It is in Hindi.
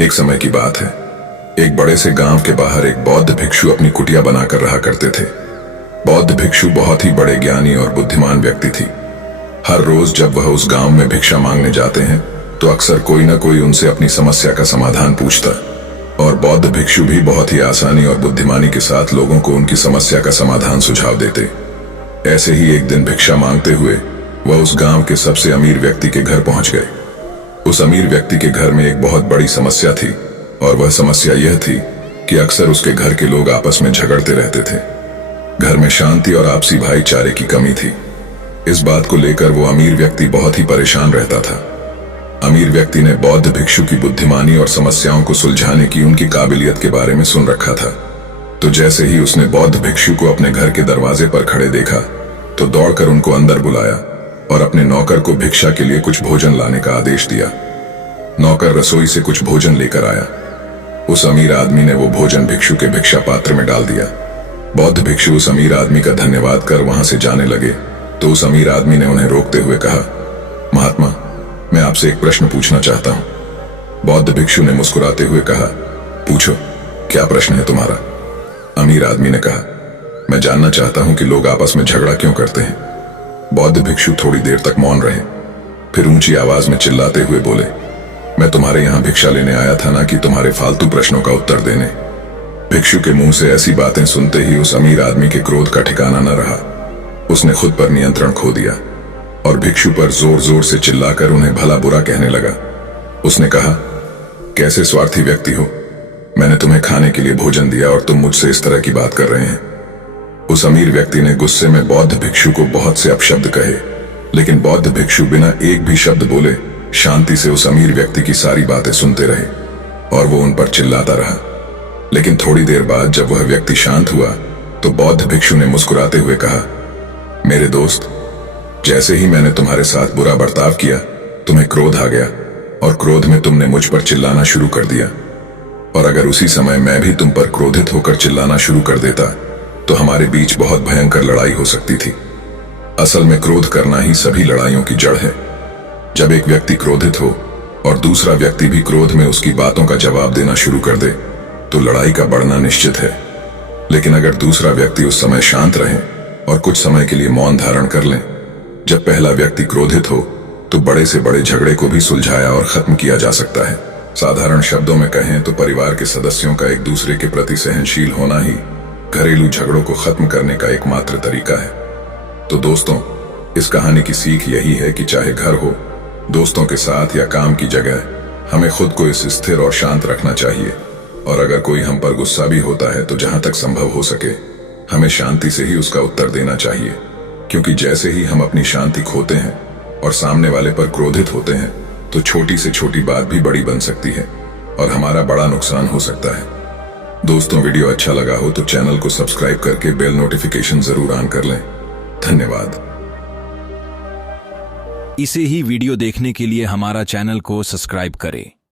एक समय की बात है, एक बड़े से गांव के बाहर एक बौद्ध भिक्षु अपनी कुटिया बनाकर रहा करते थे। बौद्ध भिक्षु बहुत ही बड़े ज्ञानी और बुद्धिमान व्यक्ति थी। हर रोज जब वह उस गांव में भिक्षा मांगने जाते हैं तो अक्सर कोई न कोई उनसे अपनी समस्या का समाधान पूछता, और बौद्ध भिक्षु भी बहुत ही आसानी और बुद्धिमानी के साथ लोगों को उनकी समस्या का समाधान सुझाव देते। ऐसे ही एक दिन भिक्षा मांगते हुए वह उस गांव के सबसे अमीर व्यक्ति के घर पहुंच गए। उस अमीर व्यक्ति के घर में एक बहुत बड़ी समस्या थी, और वह समस्या यह थी कि अक्सर उसके घर के लोग आपस में झगड़ते रहते थे। घर में शांति और आपसी भाईचारे की कमी थी। इस बात को लेकर वो अमीर व्यक्ति बहुत ही परेशान रहता था। अमीर व्यक्ति ने बौद्ध भिक्षु की बुद्धिमानी और समस्याओं को सुलझाने की उनकी काबिलियत के बारे में सुन रखा था। तो जैसे ही उसने बौद्ध भिक्षु को अपने घर के दरवाजे पर खड़े देखा तो दौड़कर उनको अंदर बुलाया और अपने नौकर को भिक्षा के लिए कुछ भोजन लाने का आदेश दिया। नौकर रसोई से कुछ भोजन लेकर आया। उस अमीर आदमी ने वो भोजन भिक्षु के भिक्षा पात्र में डाल दिया। बौद्ध भिक्षु उस अमीर आदमी का धन्यवाद कर वहां से जाने लगे तो उस अमीर आदमी ने उन्हें रोकते हुए कहा, महात्मा, मैं आपसे एक प्रश्न पूछना चाहता हूं। बौद्ध भिक्षु ने मुस्कुराते हुए कहा, पूछो, क्या प्रश्न है तुम्हारा? अमीर आदमी ने कहा, मैं जानना चाहता हूं कि लोग आपस में झगड़ा क्यों करते हैं। बौद्ध भिक्षु थोड़ी देर तक मौन रहे, फिर ऊंची आवाज में चिल्लाते हुए बोले, मैं तुम्हारे यहां भिक्षा लेने आया था ना कि तुम्हारे फालतू प्रश्नों का उत्तर देने। भिक्षु के मुंह से ऐसी बातें सुनते ही उस अमीर आदमी के क्रोध का ठिकाना न रहा। उसने खुद पर नियंत्रण खो दिया और भिक्षु पर जोर जोर से चिल्लाकर उन्हें भला बुरा कहने लगा। उसने कहा, कैसे स्वार्थी व्यक्ति हो, मैंने तुम्हें खाने के लिए भोजन दिया और तुम मुझसे इस तरह की बात कर रहे हैं। उस अमीर व्यक्ति ने गुस्से में बौद्ध भिक्षु को बहुत से अपशब्द कहे, लेकिन बौद्ध भिक्षु बिना एक भी शब्द बोले शांति से उस अमीर व्यक्ति की सारी बातें सुनते रहे और वो उन पर चिल्लाता रहा। लेकिन थोड़ी देर बाद जब वह व्यक्ति शांत हुआ तो बौद्ध भिक्षु ने मुस्कुराते हुए कहा, मेरे दोस्त, जैसे ही मैंने तुम्हारे साथ बुरा बर्ताव किया तुम्हें क्रोध आ गया और क्रोध में तुमने मुझ पर चिल्लाना शुरू कर दिया, और अगर उसी समय मैं भी तुम पर क्रोधित होकर चिल्लाना शुरू कर देता तो हमारे बीच बहुत भयंकर लड़ाई हो सकती थी। असल में क्रोध करना ही सभी लड़ाइयों की जड़ है। जब एक व्यक्ति क्रोधित हो और दूसरा व्यक्ति भी क्रोध में उसकी बातों का जवाब देना शुरू कर दे तो लड़ाई का बढ़ना निश्चित है। लेकिन अगर दूसरा व्यक्ति उस समय शांत रहे और कुछ समय के लिए मौन धारण कर ले, जब पहला व्यक्ति क्रोधित हो तो बड़े से बड़े झगड़े को भी सुलझाया और खत्म किया जा सकता है। साधारण शब्दों में कहें तो परिवार के सदस्यों का एक दूसरे के प्रति सहनशील होना ही घरेलू झगड़ों को खत्म करने का एकमात्र तरीका है। तो दोस्तों, इस कहानी की सीख यही है कि चाहे घर हो, दोस्तों के साथ या काम की जगह, हमें खुद को इस स्थिर और शांत रखना चाहिए। और अगर कोई हम पर गुस्सा भी होता है तो जहां तक संभव हो सके हमें शांति से ही उसका उत्तर देना चाहिए, क्योंकि जैसे ही हम अपनी शांति खोते हैं और सामने वाले पर क्रोधित होते हैं तो छोटी से छोटी बात भी बड़ी बन सकती है और हमारा बड़ा नुकसान हो सकता है। दोस्तों, वीडियो अच्छा लगा हो तो चैनल को सब्सक्राइब करके बेल नोटिफिकेशन जरूर ऑन कर लें। धन्यवाद। इसे ही वीडियो देखने के लिए हमारा चैनल को सब्सक्राइब करें।